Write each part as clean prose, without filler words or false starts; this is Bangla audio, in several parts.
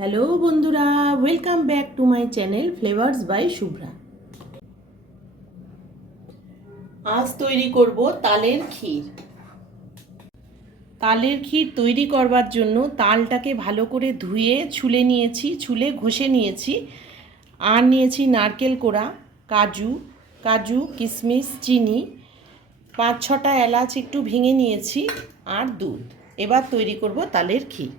হ্যালো বন্ধুরা, welcome back to my channel flavours by Shubhra. আজ তৈরি করব তালের ক্ষীর। তালের ক্ষীর তৈরি করবার জন্য তালটাকে ভালো করে ধুয়ে ছুলে নিয়েছি, ছুলে ঘষে নিয়েছি। আর নিয়েছি নারকেল কোড়া, কাজু কিশমিশ, চিনি, 5-6টা এলাচ একটু ভেঙে নিয়েছি, আর দুধ। এবার তৈরি করব তালের ক্ষীর।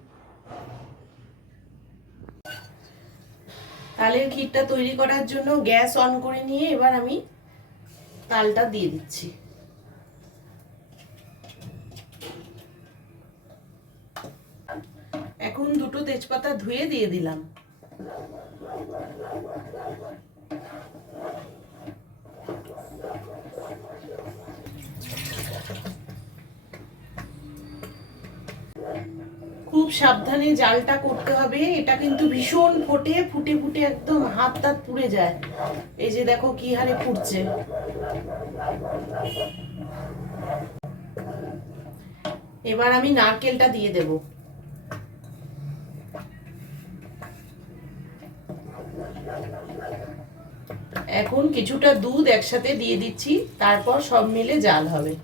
তালের ক্ষীরটা তৈরি করার জন্য গ্যাস অন করে নিয়ে এবার আমি তালটা দিয়ে দিচ্ছি। এখন 2টো তেজপাতা ধুয়ে দিয়ে দিলাম। খুব সাবধানে জালটা করতে হবে, এটা কিন্তু ভীষণ ফুটে ফুটে একদম হাত টাত পুড়ে যায়। এই যে দেখো কি হারে ফুটছে। এবার আমি নারকেলটা দিয়ে দেব। এখন কিছুটা দুধ একসাথে দিয়ে দিচ্ছি, তারপর সব মিলে জাল হবে।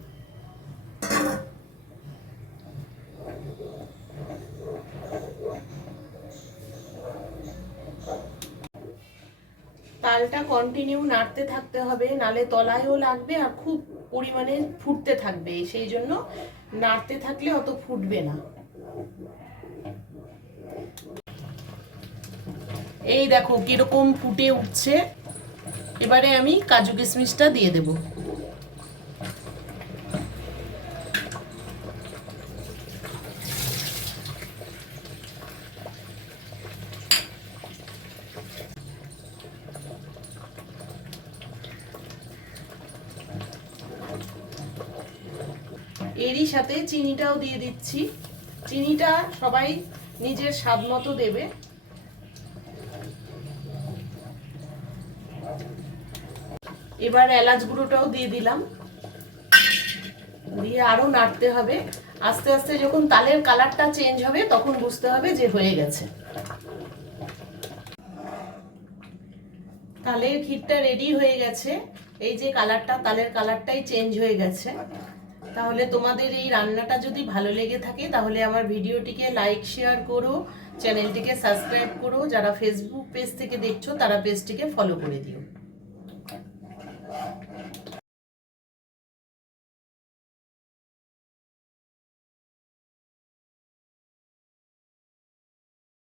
তালটা কন্টিনিউ নাড়তে থাকতে হবে, নালে তলায়ও লাগবে আর খুব পরিমাণে ফুটতে থাকবে। সেই জন্য নাড়তে থাকলে অত ফুটবে না। এই দেখো কিরকম ফুটে উঠছে। এবারে আমি কাজু কিশমিশটা দিয়ে দেব। এরই সাথে চিনিটাও দিয়ে দিচ্ছি। চিনিটা সবাই নিজের স্বাদ মতো দেবে। এবার এলাচ গুঁড়োটাও দিয়ে দিলাম, দিয়ে আরো নাড়তে হবে। আস্তে আস্তে যখন তালের কালারটা চেঞ্জ হবে তখন বুঝতে হবে যে হয়ে গেছে। তালের ক্ষীরটা রেডি হয়ে গেছে। এই যে কালারটা, তালের কালারটাই চেঞ্জ হয়ে গেছে। তাহলে তোমাদের এই রান্নাটা যদি ভালো লেগে থাকে তাহলে আমার ভিডিওটিকে লাইক শেয়ার করো, চ্যানেলটিকে সাবস্ক্রাইব করো। যারা ফেসবুক পেজ থেকে দেখছো তারা পেজটিকে ফলো করে দিও।